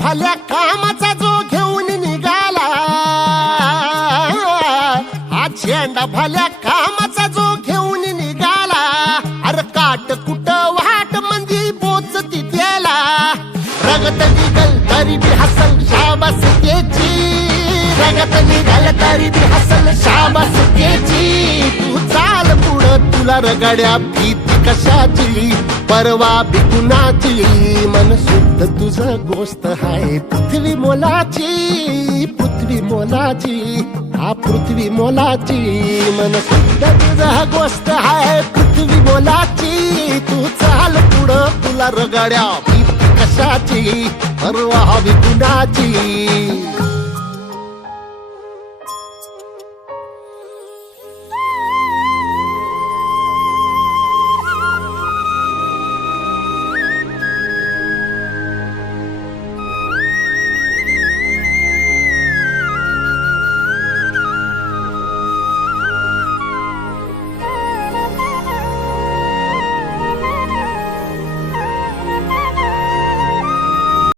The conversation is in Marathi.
भल्या कामाचा जो घेऊन निघाला, हा झेंडा भल्या कामाचा जो घेऊन निघाला, अरे काट कुट वाट मंदी पोचती त्याला, रगत निघल तरी बी हसल शाबास त्याची, रगत निघल तरी बी हसल शाबास त्याची. तू चाल पुढं तुला रगड्या भीती कशाची, परवा बी कुणाची, मन शुद्ध तुझं गोष्ट हाय पृथ्वी मोलाची, पृथ्वी मोलाची, हा पृथ्वी मोलाची, मन शुद्ध तुझं गोष्ट हाय पृथ्वी मोलाची. तू चाल पुढं तुला रगड्या भीती कशाची, परवा बी कुणाची.